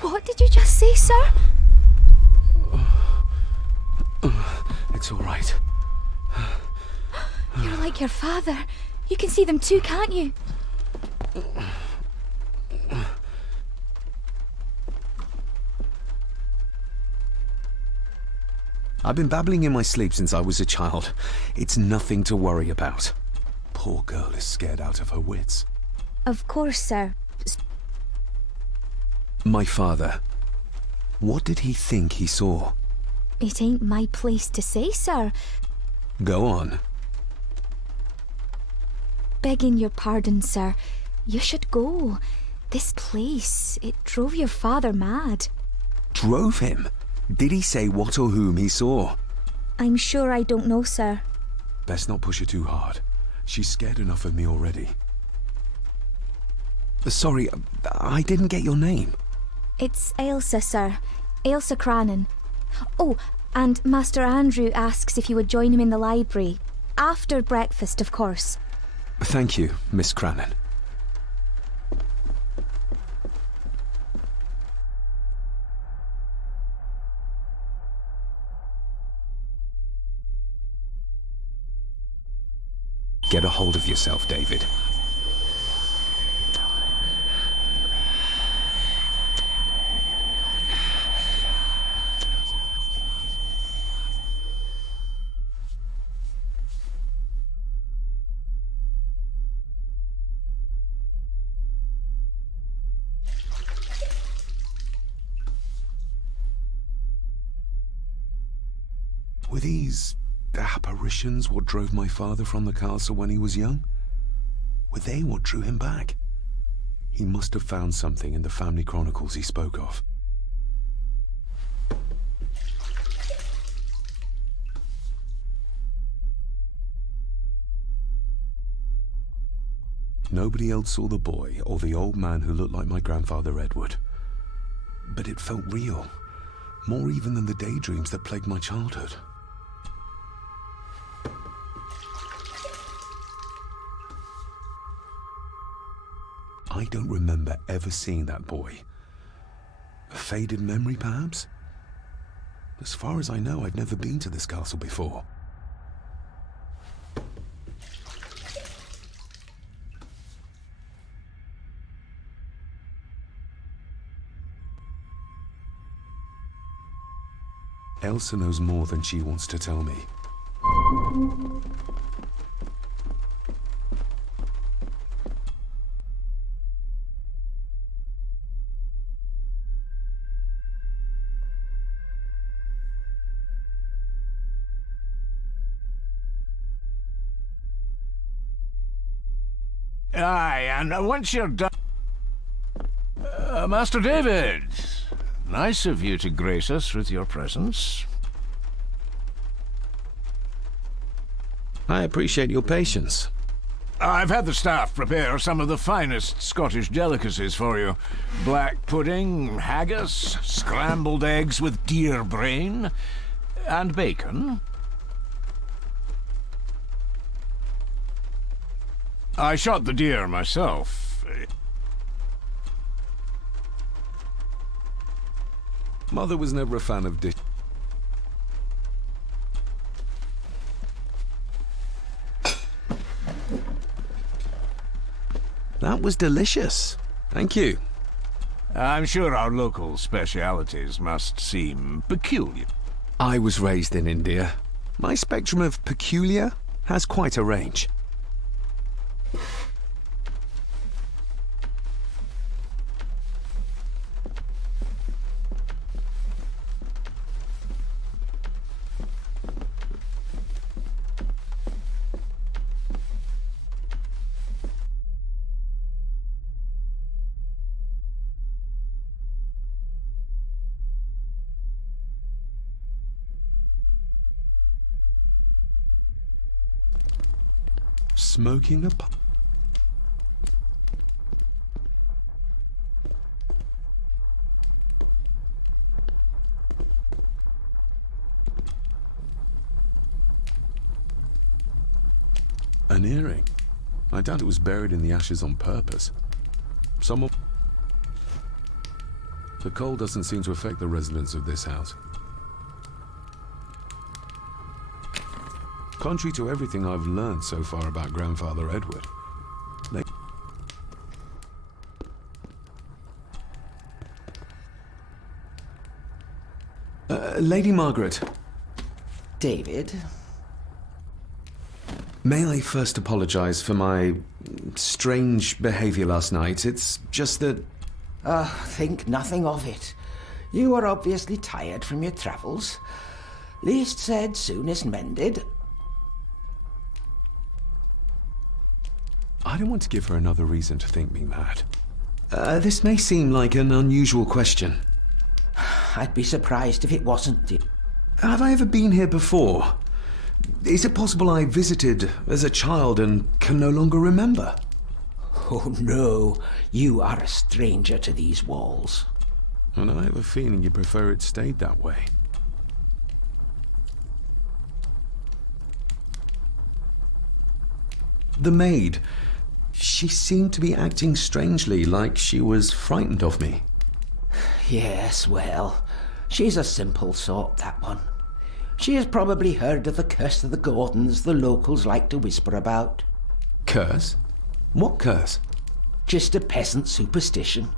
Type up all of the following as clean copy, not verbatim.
What did you just say, sir? It's all right. You're like your father. You can see them too, can't you? I've been babbling in my sleep since I was a child. It's nothing to worry about. Poor girl is scared out of her wits. Of course, sir. My father. What did he think he saw? It ain't my place to say, sir. Go on. Begging your pardon, sir. You should go. This place, it drove your father mad. Drove him? Did he say what or whom he saw? I'm sure I don't know, sir. Best not push her too hard. She's scared enough of me already. Sorry, I didn't get your name. It's Ailsa, sir. Ailsa Crannan. Oh, and Master Andrew asks if you would join him in the library. After breakfast, of course. Thank you, Miss Crannan. Get a hold of yourself, David. Were these apparitions what drove my father from the castle when he was young? Were they what drew him back? He must have found something in the family chronicles he spoke of. Nobody else saw the boy or the old man who looked like my grandfather Edward. But it felt real, more even than the daydreams that plagued my childhood. I don't remember ever seeing that boy. A faded memory, perhaps? As far as I know, I've never been to this castle before. Elsa knows more than she wants to tell me. Aye, and once you're done... Master David, nice of you to grace us with your presence. I appreciate your patience. I've had the staff prepare some of the finest Scottish delicacies for you. Black pudding, haggis, scrambled eggs with deer brain, and bacon. I shot the deer myself. Mother was never a fan of dish. That was delicious. Thank you. I'm sure our local specialities must seem peculiar. I was raised in India. My spectrum of peculiar has quite a range. Smoking a pipe. An earring? I doubt it was buried in the ashes on purpose. Someone... The cold doesn't seem to affect the residents of this house. Contrary to everything I've learned so far about Grandfather Edward, Lady Margaret. David? May I first apologize for my strange behavior last night? It's just that... Think nothing of it. You were obviously tired from your travels. Least said, soonest mended. I don't want to give her another reason to think me mad. This may seem like an unusual question. I'd be surprised if it wasn't. Have I ever been here before? Is it possible I visited as a child and can no longer remember? Oh no, you are a stranger to these walls. And I have a feeling you prefer it stayed that way. The maid. She seemed to be acting strangely, like she was frightened of me. Yes, well, she's a simple sort, that one. She has probably heard of the curse of the Gordons the locals like to whisper about. Curse? What curse? Just a peasant superstition.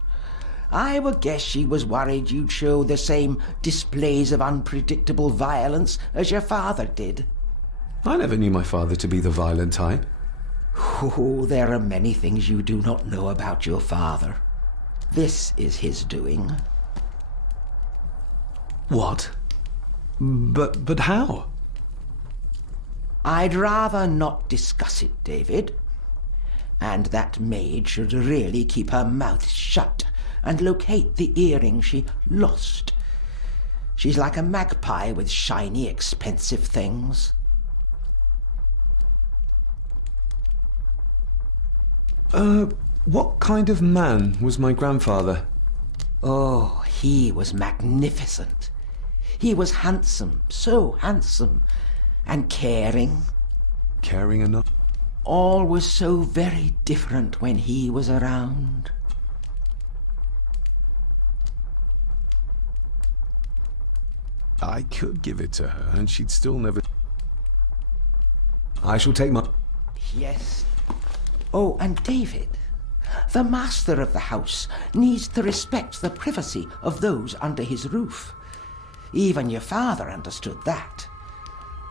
I would guess she was worried you'd show the same displays of unpredictable violence as your father did. I never knew my father to be the violent type. Oh, there are many things you do not know about your father. This is his doing. What? But how? I'd rather not discuss it, David. And that maid should really keep her mouth shut and locate the earring she lost. She's like a magpie with shiny, expensive things. What kind of man was my grandfather? Oh, he was magnificent. He was handsome, so handsome, and caring. Caring enough? All was so very different when he was around. I could give it to her, and she'd still never... I shall take my... Yes. Oh, and David, the master of the house needs to respect the privacy of those under his roof. Even your father understood that.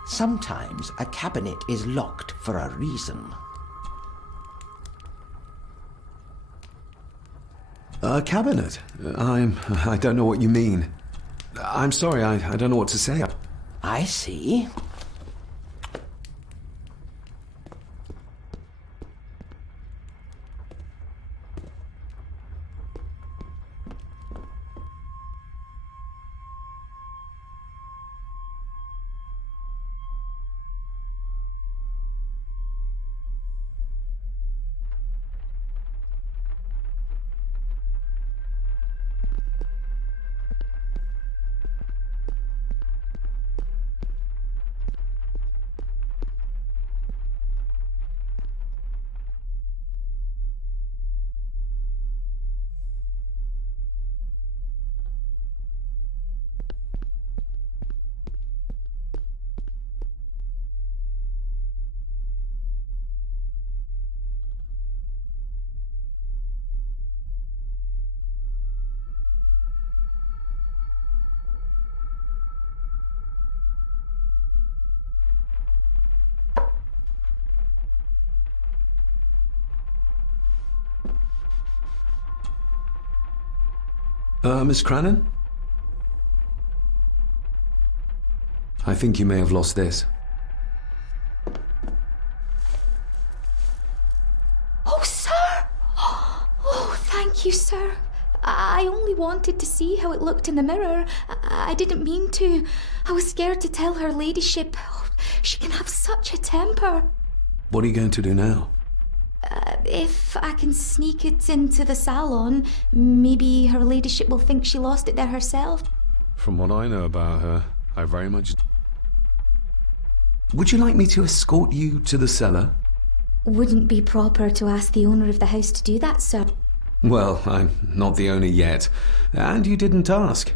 Sometimes a cabinet is locked for a reason. A cabinet? I don't know what you mean. I'm sorry, I don't know what to say. I see. Miss Crannan? I think you may have lost this. Oh, sir! Oh, thank you, sir. I only wanted to see how it looked in the mirror. I didn't mean to. I was scared to tell her ladyship. Oh, she can have such a temper. What are you going to do now? If I can sneak it into the salon, maybe her ladyship will think she lost it there herself. From what I know about her, I very much... Would you like me to escort you to the cellar? Wouldn't be proper to ask the owner of the house to do that, sir. Well, I'm not the owner yet, and you didn't ask.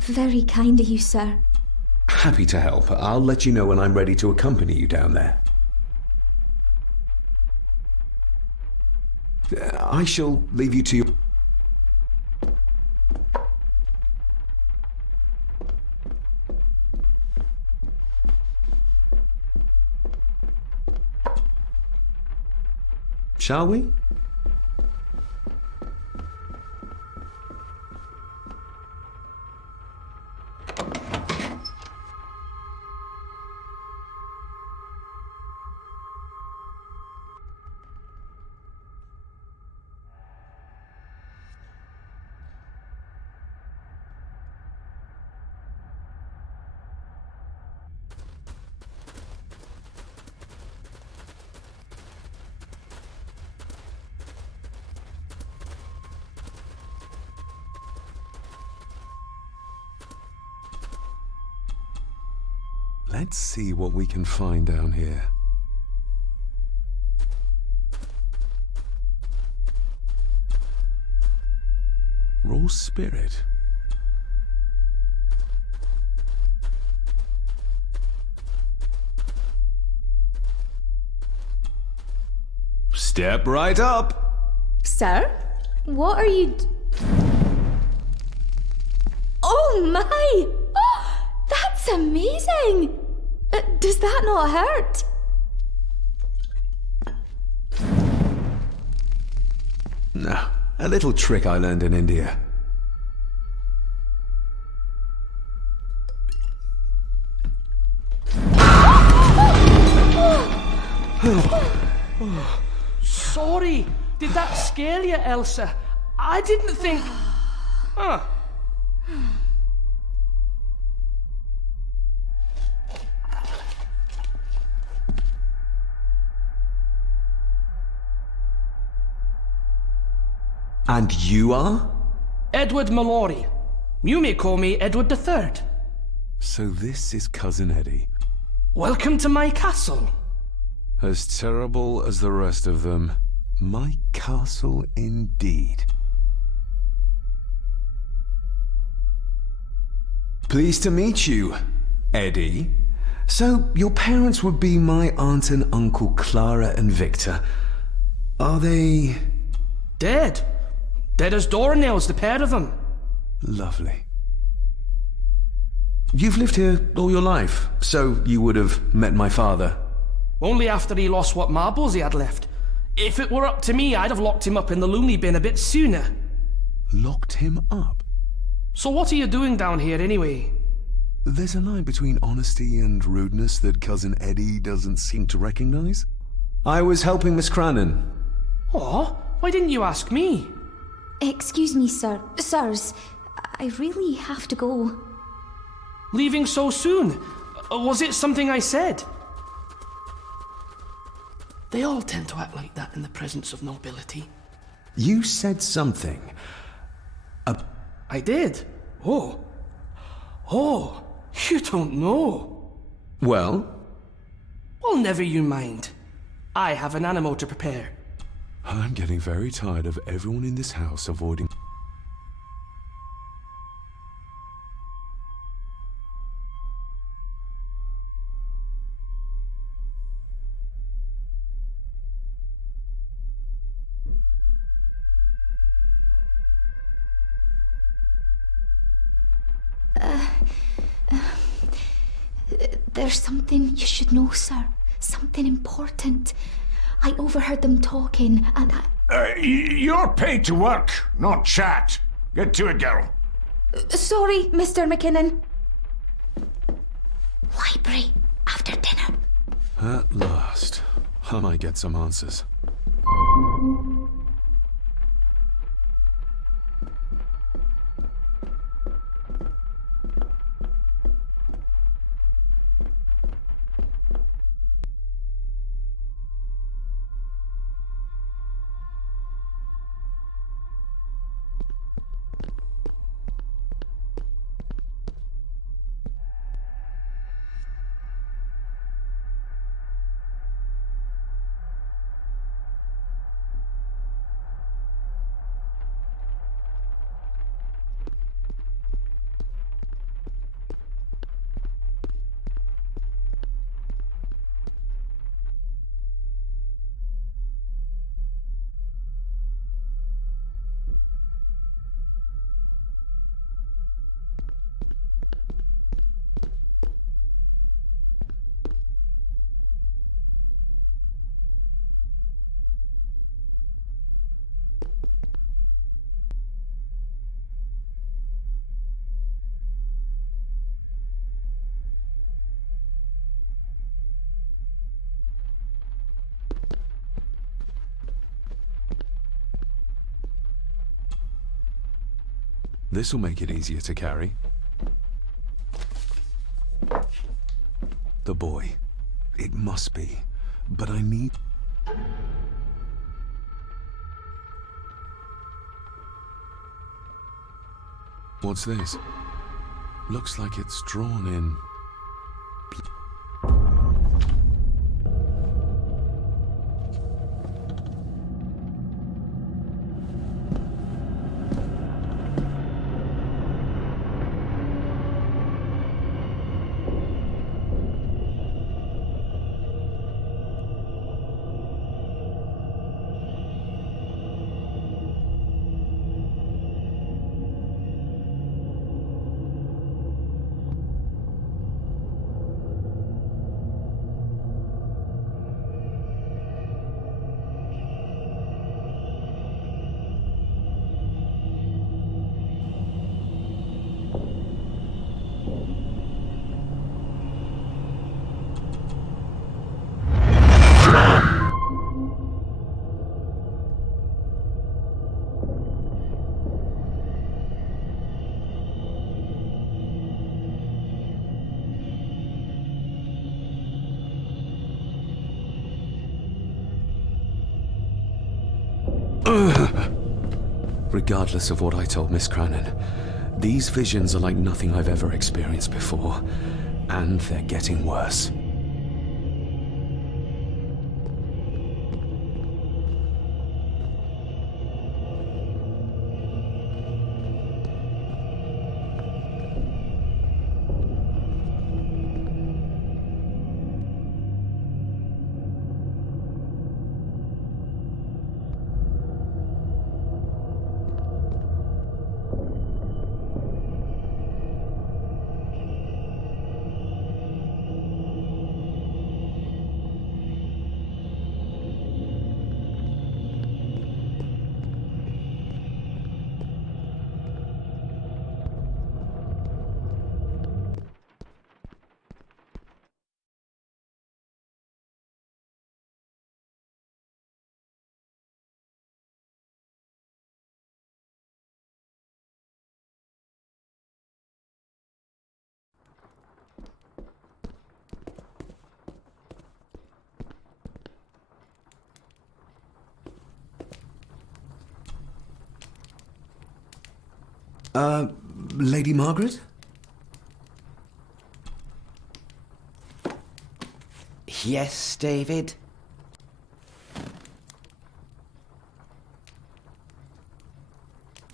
Very kind of you, sir. Happy to help. I'll let you know when I'm ready to accompany you down there. I shall leave you to your... Shall we? Let's see what we can find down here. Raw spirit. Step right up. Sir? What are you Oh my! Oh, that's amazing! Does that not hurt? No, a little trick I learned in India. Sorry, did that scare you, Elsa? I didn't think... And you are? Edward Mallory. You may call me Edward III. So this is Cousin Eddie. Welcome to my castle. As terrible as the rest of them. My castle indeed. Pleased to meet you, Eddie. So, your parents would be my aunt and uncle Clara and Victor. Are they... Dead. Dead as doornails, the pair of them. Lovely. You've lived here all your life, so you would have met my father. Only after he lost what marbles he had left. If it were up to me, I'd have locked him up in the loony bin a bit sooner. Locked him up? So what are you doing down here anyway? There's a line between honesty and rudeness that Cousin Eddie doesn't seem to recognize. I was helping Miss Cranon. Oh, why didn't you ask me? Excuse me, sir. Sirs, I really have to go. Leaving so soon? Was it something I said? They all tend to act like that in the presence of nobility. You said something. I did? Oh. Oh, you don't know. Well? Well, never you mind. I have an animal to prepare. I'm getting very tired of everyone in this house avoiding... There's something you should know, sir. Something important. I overheard them talking, and You're paid to work, not chat. Get to it, girl. Sorry, Mr. McKinnon. Library, after dinner. At last. I might get some answers. This'll make it easier to carry. The boy. It must be. But I need... What's this? Looks like it's drawn in... Regardless of what I told Miss Cranon, these visions are like nothing I've ever experienced before, and they're getting worse. Lady Margaret? Yes, David?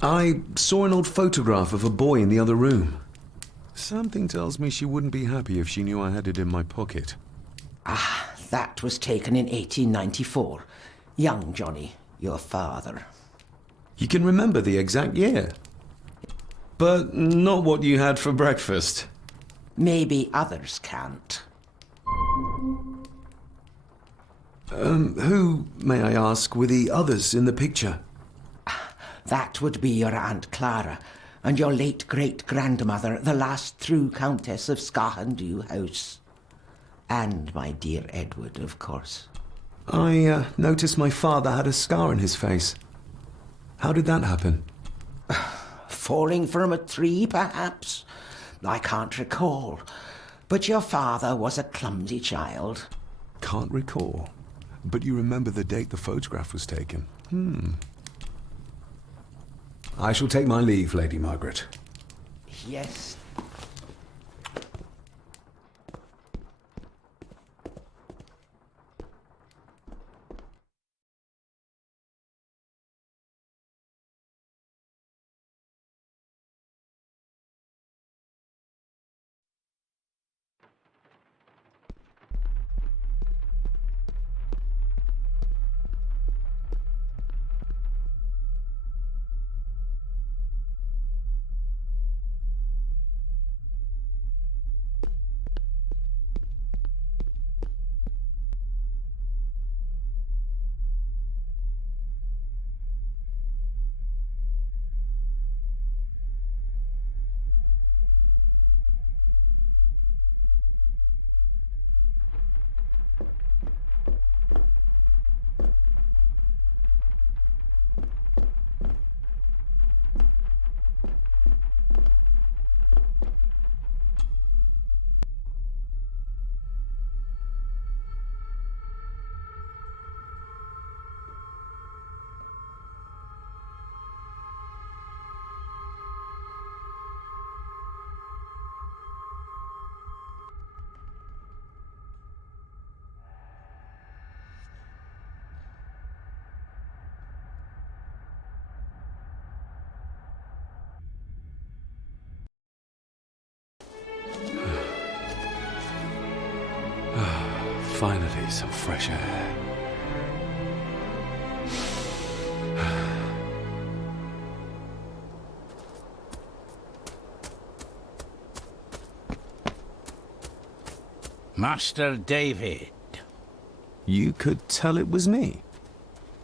I saw an old photograph of a boy in the other room. Something tells me she wouldn't be happy if she knew I had it in my pocket. Ah, that was taken in 1894. Young Johnny, your father. You can remember the exact year. But not what you had for breakfast. Maybe others can't. Who, may I ask, were the others in the picture? That would be your Aunt Clara and your late great-grandmother, the last true Countess of Scahendew House. And my dear Edward, of course. I noticed my father had a scar on his face. How did that happen? Falling from a tree, perhaps? I can't recall. But your father was a clumsy child. Can't recall. But you remember the date the photograph was taken? I shall take my leave, Lady Margaret. Yes. Finally, some fresh air. Master David. You could tell it was me.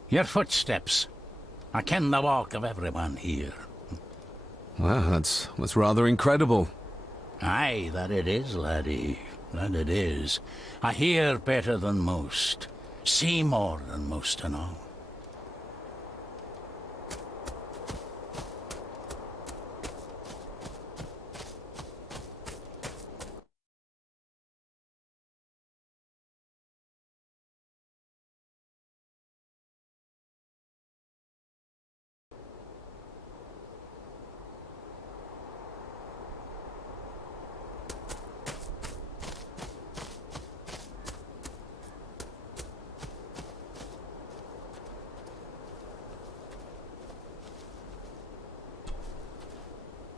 Your footsteps. I ken the walk of everyone here. Well, that's rather incredible. Aye, that it is, laddie. That it is. I hear better than most. See more than most and all.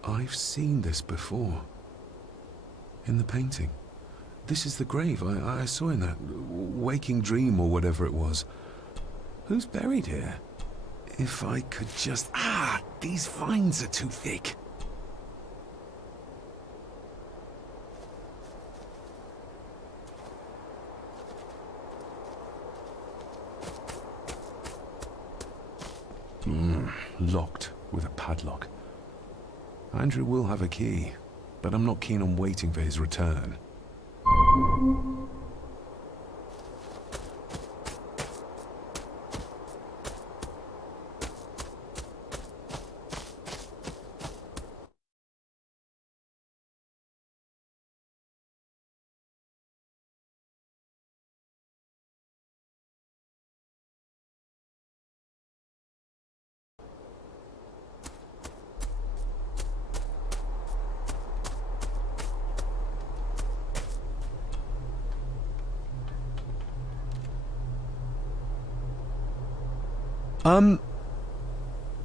I've seen this before. In the painting. This is the grave I saw in that waking dream or whatever it was. Who's buried here? If I could just... Ah! These vines are too thick. Locked with a padlock. Andrew will have a key, but I'm not keen on waiting for his return.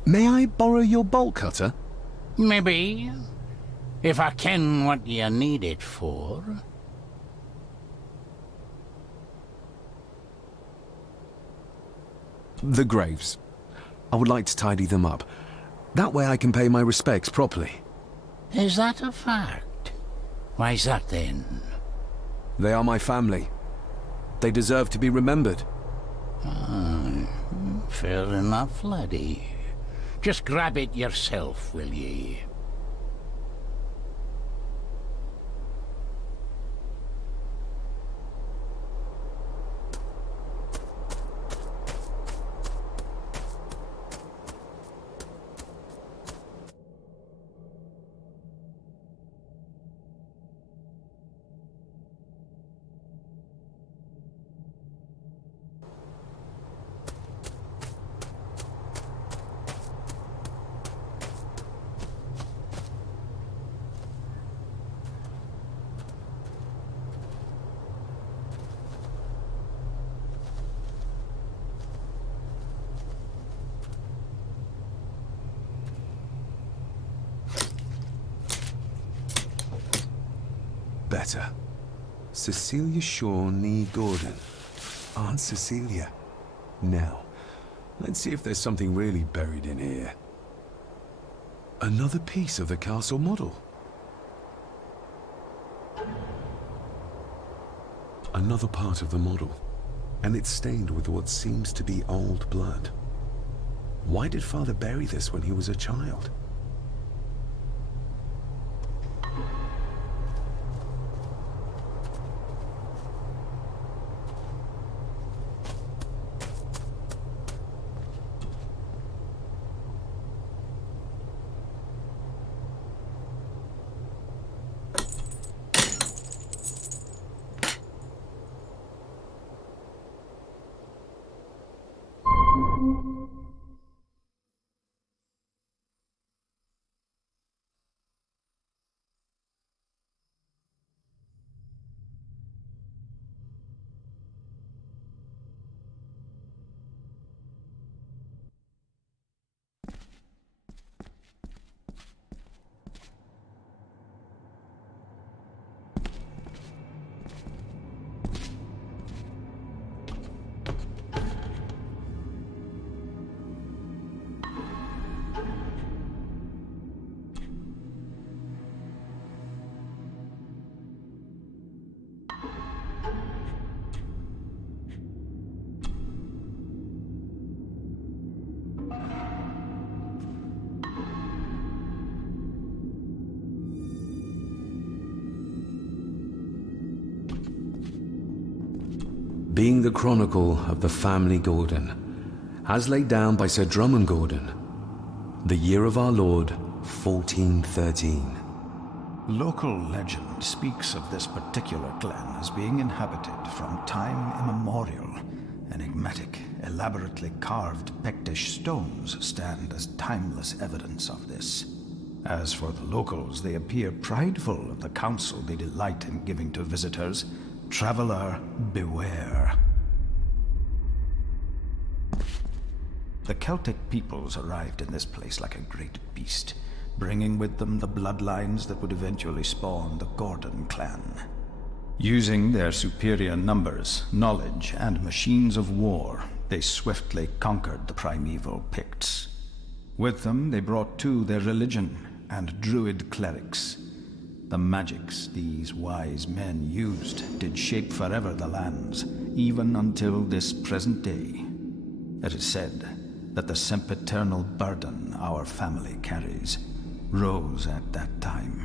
May I borrow your bolt cutter? Maybe. If I ken what you need it for. The graves. I would like to tidy them up. That way I can pay my respects properly. Is that a fact? Why's that then? They are my family. They deserve to be remembered. Fair enough, laddie. Just grab it yourself, will ye? Better. Cecilia Shaw Nee Gordon. Aunt Cecilia. Now, let's see if there's something really buried in here. Another piece of the castle model. Another part of the model. And it's stained with what seems to be old blood. Why did Father bury this when he was a child? being the chronicle of the family Gordon, as laid down by Sir Drummond Gordon, the year of our Lord, 1413. Local legend speaks of this particular clan as being inhabited from time immemorial. Enigmatic, elaborately carved Pictish stones stand as timeless evidence of this. As for the locals, they appear prideful of the counsel they delight in giving to visitors. Traveler, beware. The Celtic peoples arrived in this place like a great beast, bringing with them the bloodlines that would eventually spawn the Gordon clan. Using their superior numbers, knowledge, and machines of war, they swiftly conquered the primeval Picts. With them, they brought too their religion and druid clerics. The magics these wise men used did shape forever the lands, even until this present day. It is said that the sempiternal burden our family carries rose at that time.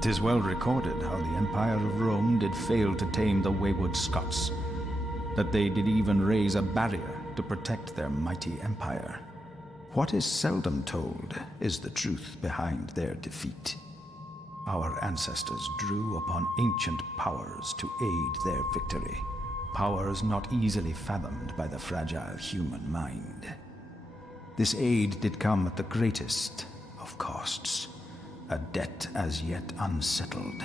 'Tis well recorded how the Empire of Rome did fail to tame the wayward Scots, that they did even raise a barrier to protect their mighty empire. What is seldom told is the truth behind their defeat. Our ancestors drew upon ancient powers to aid their victory, powers not easily fathomed by the fragile human mind. This aid did come at the greatest of costs, a debt as yet unsettled,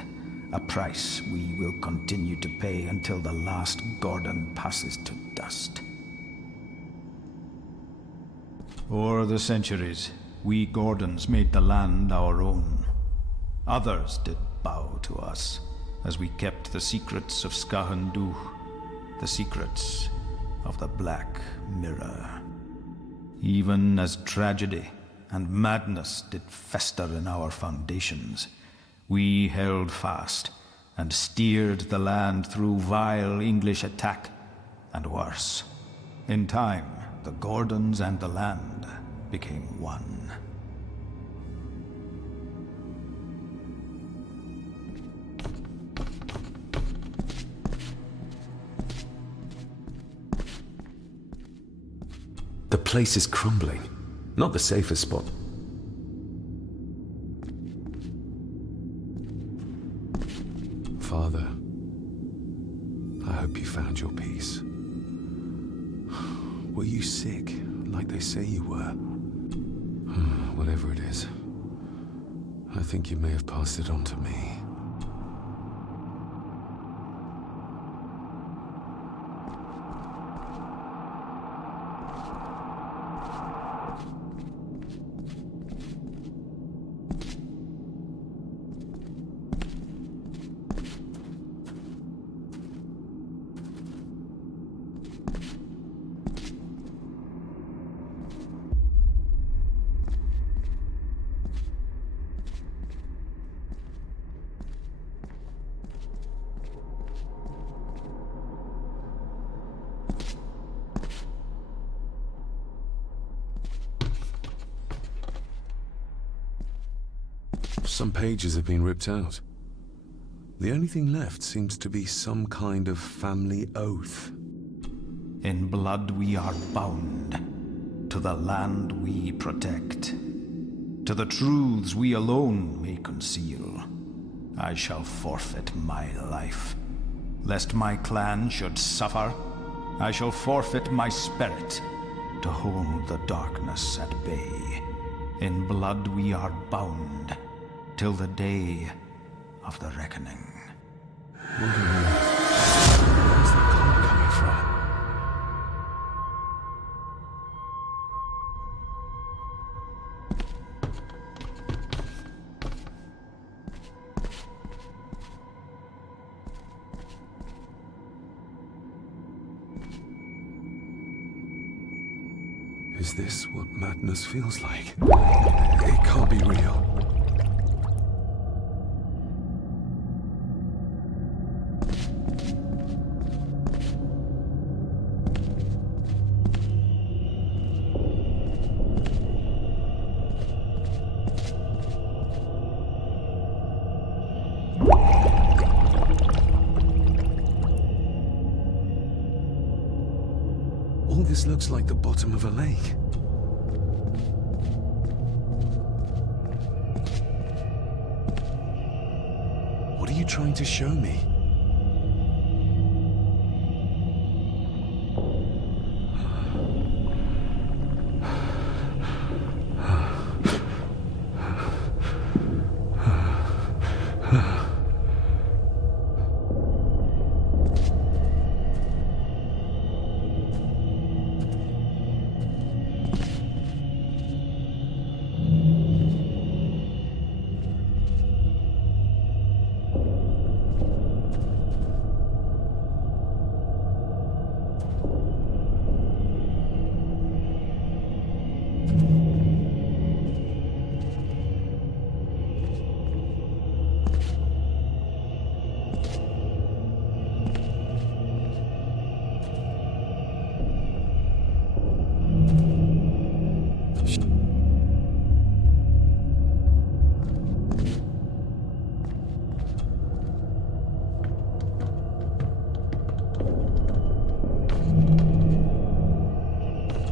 a price we will continue to pay until the last Gordon passes to dust. O'er the centuries, we Gordons made the land our own. Others did bow to us as we kept the secrets of Skahandu, the secrets of the Black Mirror. Even as tragedy and madness did fester in our foundations, we held fast and steered the land through vile English attack and worse. In time, the Gordons and the land became one. The place is crumbling. Not the safest spot. Father, I hope you found your peace. Were you sick, like they say you were? Whatever it is, I think you may have passed it on to me. Some pages have been ripped out. The only thing left seems to be some kind of family oath. In blood we are bound, to the land we protect, to the truths we alone may conceal. I shall forfeit my life. Lest my clan should suffer, I shall forfeit my spirit to hold the darkness at bay. In blood we are bound, till the day of the reckoning. Where's the call coming from? Is this what madness feels like? It can't be real. All this looks like the bottom of a lake. What are you trying to show me?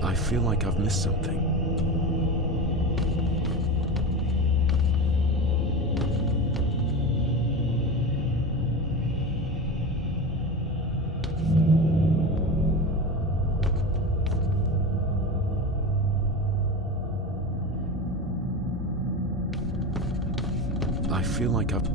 I feel like I've missed something. I feel like I've...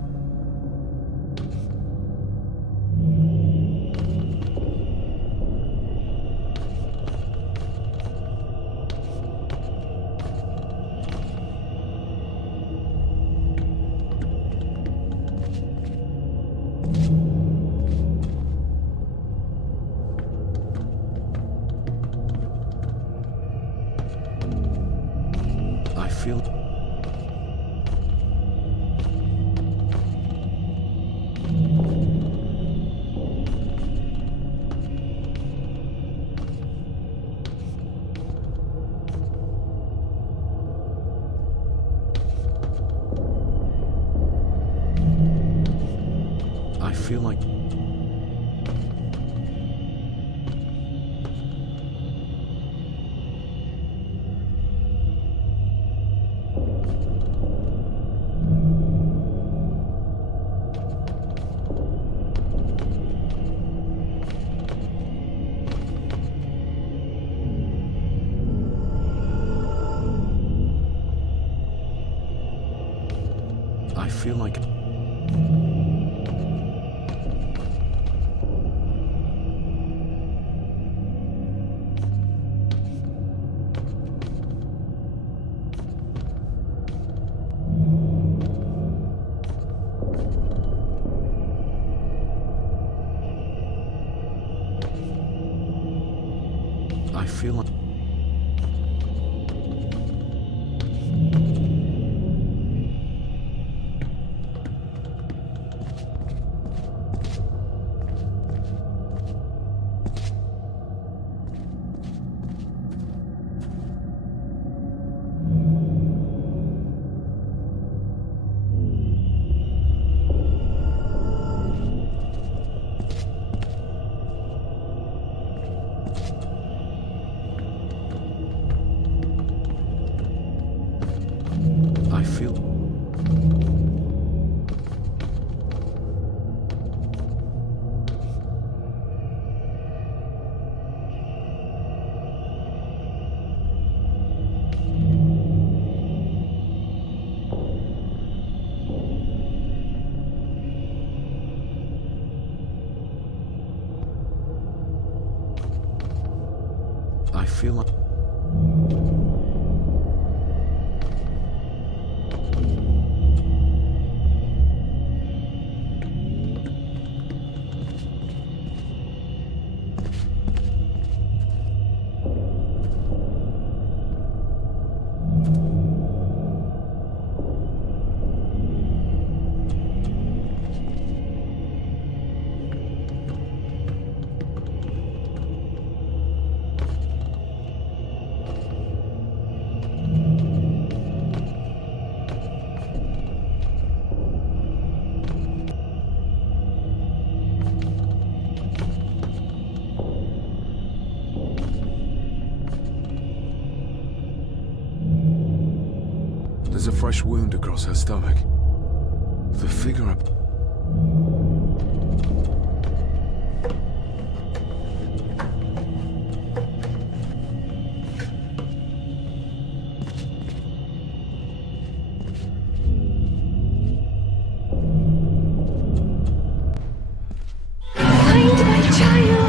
I feel... I feel like... I feel like... I feel like... I feel... I feel like... There's a fresh wound across her stomach. The figure up. Find my child!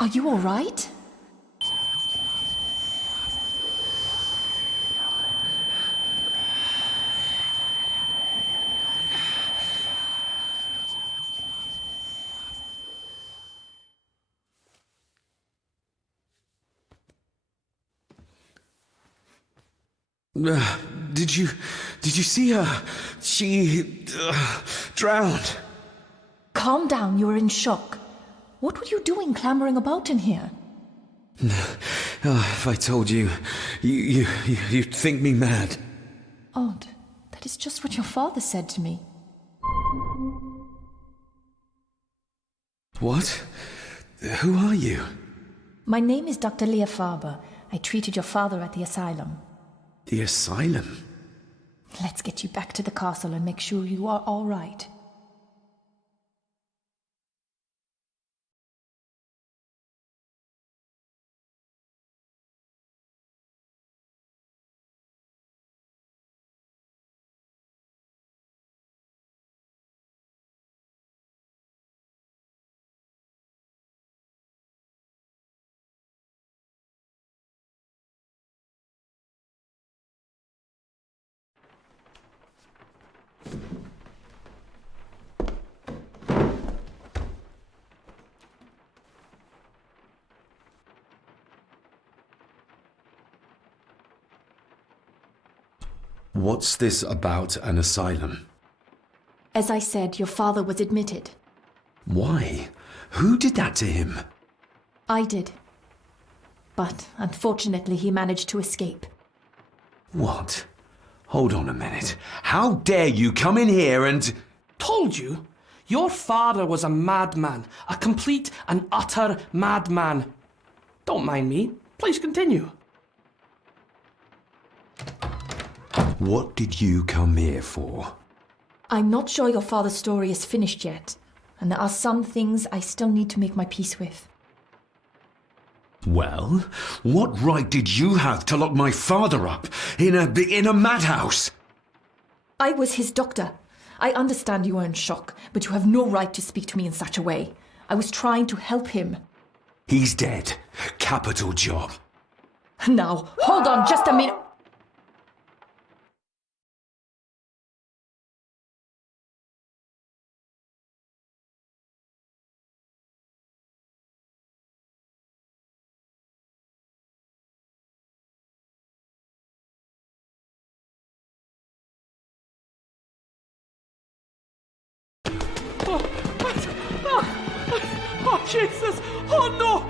Are you all right? Did you see her? She drowned. Calm down, you're in shock. What were you doing clambering about in here? If I told you, you'd think me mad. Odd. That is just what your father said to me. What? Who are you? My name is Dr. Leah Farber. I treated your father at the asylum. The asylum? Let's get you back to the castle and make sure you are all right. What's this about an asylum? As I said, your father was admitted. Why? Who did that to him? I did. But unfortunately, he managed to escape. What? Hold on a minute. How dare you come in here and... Told you? Your father was a madman. A complete and utter madman. Don't mind me. Please continue. What did you come here for? I'm not sure your father's story is finished yet, and there are some things I still need to make my peace with. Well, what right did you have to lock my father up in a madhouse? I was his doctor. I understand you are in shock, but you have no right to speak to me in such a way. I was trying to help him. He's dead. Capital job. Now, hold on just a minute. Oh, Jesus! Oh, no!